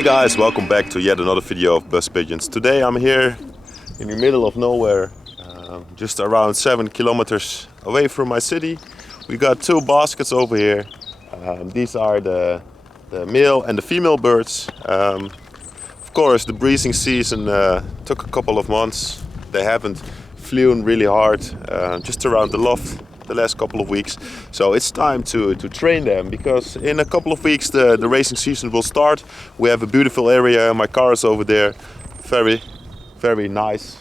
Hey guys, welcome back to yet another video of Bus Pigeons. Today I'm here in the middle of nowhere, just around 7 kilometers away from my city. We got two baskets over here. These are the male and the female birds. Of course, the breeding season took a couple of months. They haven't flown really hard, just around the loft the last couple of weeks. So it's time to train them, because in a couple of weeks the racing season will start. We have a beautiful area. My car is over there. Very nice.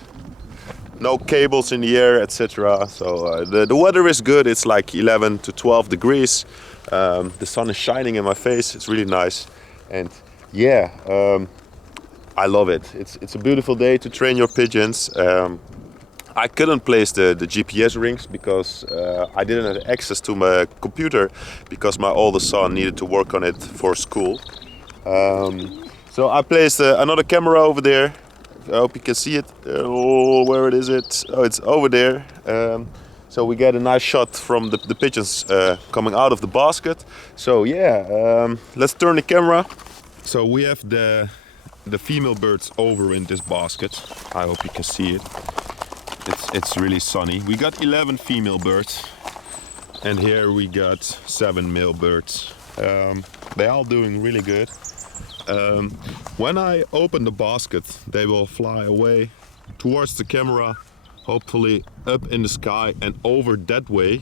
No cables in the air, etc. So the weather is good. It's like 11 to 12 degrees. The sun is shining in my face. It's really nice. And yeah, I love it. It's a beautiful day to train your pigeons. I couldn't place the GPS rings because I didn't have access to my computer, because my oldest son needed to work on it for school. So I placed another camera over there. I hope you can see it. Oh, where is it? Oh, it's over there. So we get a nice shot from the pigeons coming out of the basket. So yeah, let's turn the camera. So we have the female birds over in this basket. I hope you can see it. It's really sunny. We got 11 female birds, and here we got 7 male birds. They're all doing really good. When I open the basket, they will fly away towards the camera, hopefully up in the sky, and over that way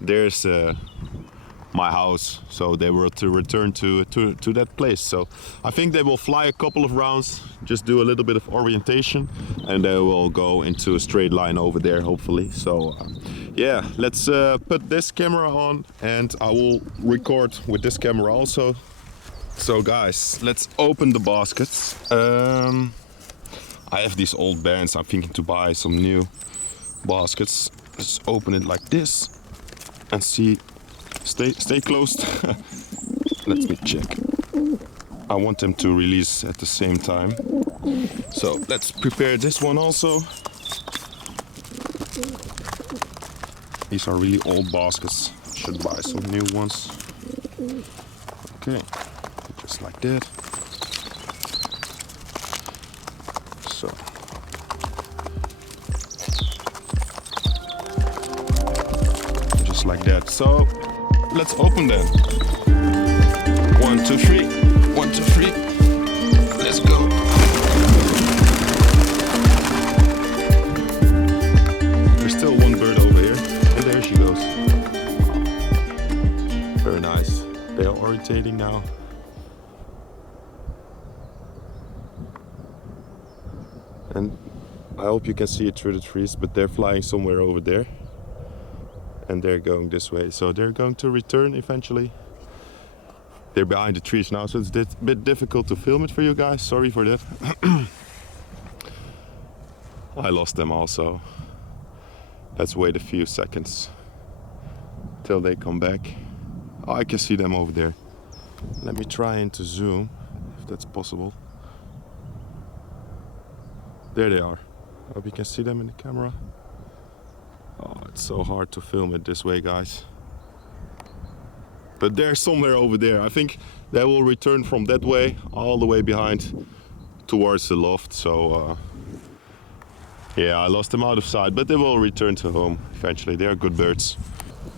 there's my house, so they will to return to that place. So I think they will fly a couple of rounds, just do a little bit of orientation, and they will go into a straight line over there, hopefully. So yeah, let's put this camera on, and I will record with this camera also. So guys, let's open the baskets. I have these old bands. I'm thinking to buy some new baskets. Let's open it like this and see. Stay closed. Let me check. I want them to release at the same time. So let's prepare this one also. These are really old baskets. Should buy some new ones. Okay, just like that. So. Just like that. So. Let's open them. 1, 2, 3. 1, 2, 3. Let's go. There's still one bird over here, and there she goes. Very nice. They are orientating now. And I hope you can see it through the trees, but they're flying somewhere over there. And they're going this way, so they're going to return eventually. They're behind the trees now, so it's a bit difficult to film it for you guys. Sorry for that. I lost them also. Let's wait a few seconds till they come back. Oh, I can see them over there. Let me try and to zoom, if that's possible. There they are. Hope you can see them in the camera. Oh, it's so hard to film it this way, guys. But they're somewhere over there. I think they will return from that way, all the way behind, towards the loft. So, yeah, I lost them out of sight, but they will return to home eventually. They are good birds.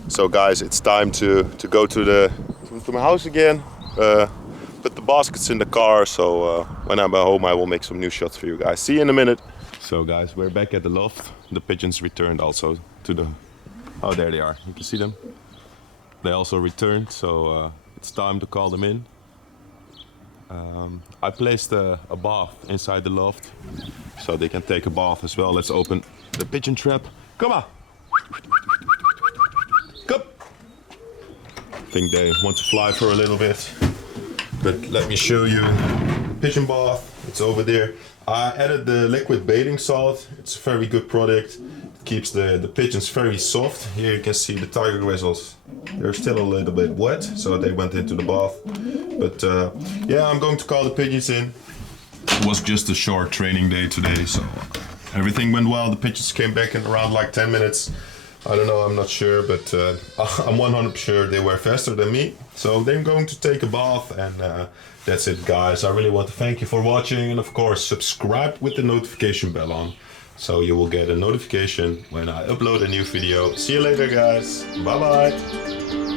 So, guys, it's time to go to my house again. Put the baskets in the car. So, when I'm at home, I will make some new shots for you guys. See you in a minute. So, guys, we're back at the loft. The pigeons returned also to the... Oh, there they are. You can see them. They also returned, so it's time to call them in. I placed a bath inside the loft, so they can take a bath as well. Let's open the pigeon trap. Come on! Come! I think they want to fly for a little bit. But let me show you the pigeon bath. It's over there. I added the liquid bathing salt. It's a very good product. It keeps the pigeons very soft. Here you can see the tiger grizzles. They're still a little bit wet, so they went into the bath. But yeah, I'm going to call the pigeons in. It was just a short training day today, so everything went well. The pigeons came back in around like 10 minutes. I don't know, I'm not sure, but I'm 100% sure they were faster than me. So they're going to take a bath, and that's it, guys. I really want to thank you for watching, and of course subscribe with the notification bell on, so you will get a notification when I upload a new video. See you later, guys. Bye bye.